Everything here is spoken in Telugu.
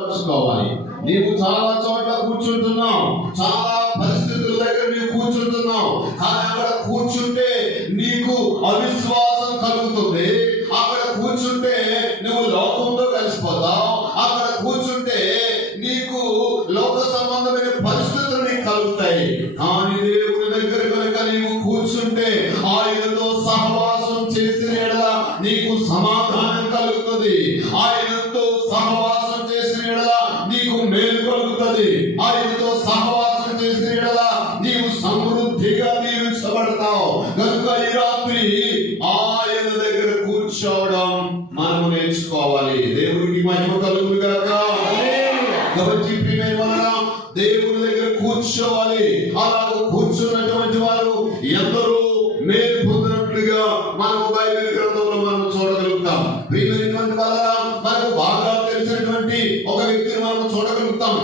తెలుసుకోవాలి. నీవు చాలా చోట్ల కూర్చుంటున్నావు, చాలా పరిస్థితుల దగ్గర నీవు కూర్చుంటున్నావు, కానీ అక్కడ కూర్చుంటే నీకు అవిశ్వాసం కలుగుతుంది. అక్కడ కూర్చుంటే నువ్వు లోకంతో కలిసిపోతావు. అక్కడ కూర్చుంటే నీకు లోక సంబంధమైన పరిస్థితులు నీకు కలుగుతాయి. కానీ దేవుని దగ్గర కనుక నీవు కూర్చుంటే ఆయనతో సహవాసం చేసిన యెడల నీకు సమాధానం కలుగుతుంది. ఆయనతో సహవాసం చేసిన యెడల నీకు మేలు కలుగుతుంది. ఆయనతో సహవాసం చేసిన యెడల నీవు సమృద్ధిగా దీవించబడతావు. కనుక ఈ రాత్రి ఆయన దగ్గర కూర్చోవడం మనం నేర్చుకోవాలి. దేవునికి మహిమ కలుగును గాక. కాబట్టి దేవుని దగ్గర కూర్చోవాలి. అలా కూర్చున్నటువంటి వారు ఎందరో మేలు పొందినట్లుగా మనము బైబిల్ గ్రంథంలో మనం చూడగలుగుతాం. ప్రియమైనటువంటి వాళ్ళ మనకు బాగా తెలిసినటువంటి ఒక వ్యక్తిని మనం చూడగలుగుతాం.